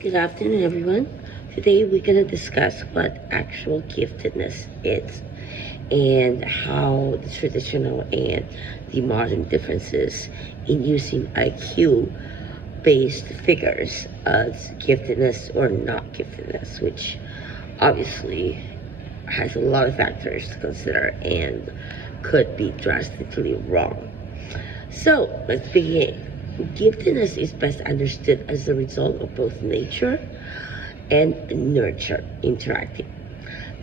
Good afternoon, everyone. Today we're going to discuss what actual giftedness is and how the traditional and the modern differences in using IQ based figures as giftedness or not giftedness, which obviously has a lot of factors to consider and could be drastically wrong. So let's begin. Giftedness is best understood as a result of both nature and nurture interacting.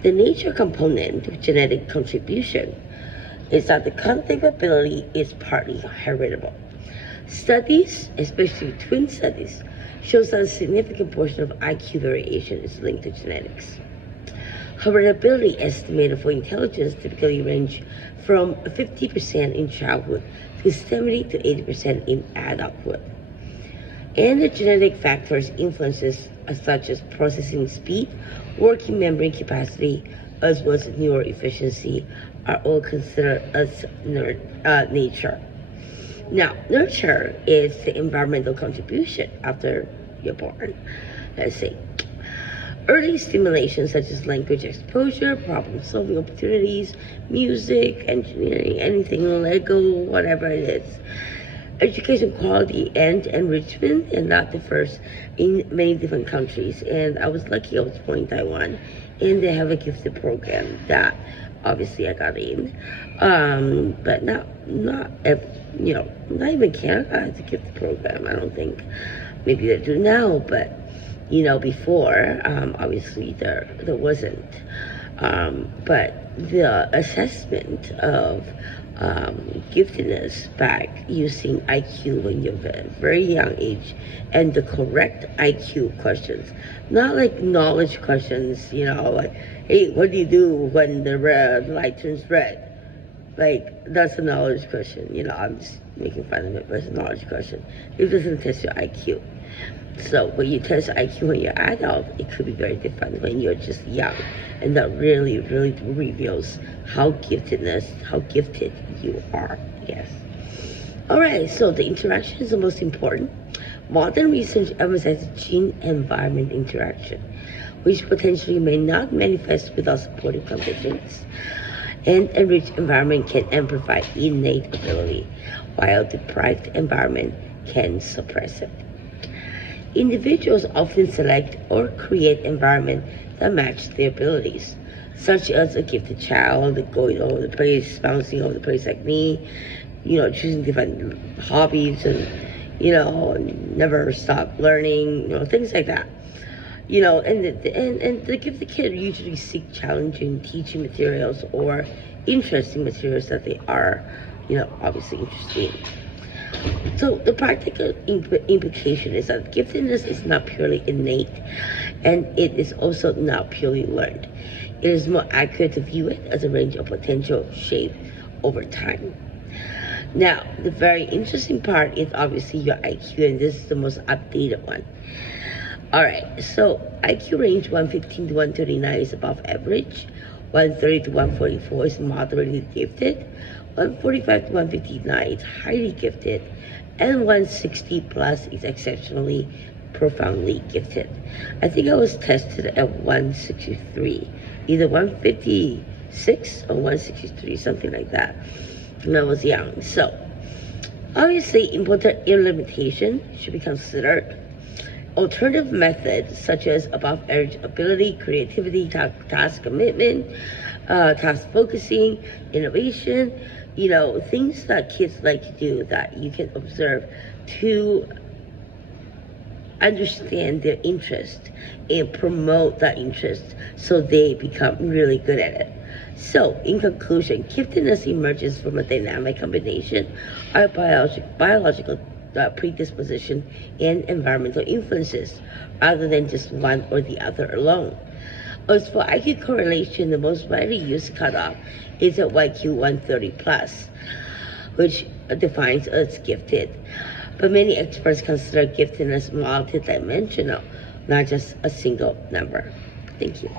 The nature component of genetic contribution is that the cognitive ability is partly heritable. Studies, especially twin studies, shows that a significant portion of IQ variation is linked to genetics. Heritability estimated for intelligence typically range from 50% in childhood to 70 to 80% in adulthood. And the genetic factors influences such as processing speed, working memory capacity, as well as neural efficiency are all considered as nature. Now, nurture is the environmental contribution after you're born. Let's say early stimulation such as language exposure, problem-solving opportunities, music, engineering, anything, Lego, whatever it is. Education quality and enrichment, and that differs in many different countries. And I was lucky, I was born in Taiwan, and they have a gifted program that obviously I got in. But not even Canada has a gifted program, I don't think. Maybe they do now, but before, obviously there wasn't. But the assessment of giftedness back using IQ when you're a very young age and the correct IQ questions, not like knowledge questions, like, hey, what do you do when the red light turns red? Like, that's a knowledge question. I'm just making fun of it, but it's a knowledge question. It doesn't test your IQ. So when you test IQ when you're adult, it could be very different when you're just young. And that really, really reveals how gifted you are, yes. All right, so the interaction is the most important. Modern research emphasizes gene-environment interaction, which potentially may not manifest without supportive conditions. And enriched environment can amplify innate ability, while deprived environment can suppress it. Individuals often select or create environment that match their abilities, such as a gifted child going all over the place, bouncing all over the place like me, choosing different hobbies and, never stop learning, things like that. And the gifted kid usually seek challenging teaching materials or interesting materials that they are, obviously interested in. So the practical implication is that giftedness is not purely innate, and it is also not purely learned. It is more accurate to view it as a range of potential shape over time. Now, the very interesting part is obviously your IQ, and this is the most updated one. All right, so IQ range 115 to 139 is above average, 130 to 144 is moderately gifted, 145 to 159 is highly gifted, and 160 plus is exceptionally profoundly gifted. I think I was tested at 163, either 156 or 163, something like that, when I was young. So obviously important limitation should be considered. Alternative methods such as above average ability, creativity, task commitment, task focusing, innovation, things that kids like to do that you can observe to understand their interest and promote that interest so they become really good at it. So in conclusion, giftedness emerges from a dynamic combination of biological predisposition and environmental influences rather than just one or the other alone. As for IQ correlation, the most widely used cutoff is at IQ 130 plus, which defines as gifted. But many experts consider giftedness multidimensional, not just a single number. Thank you.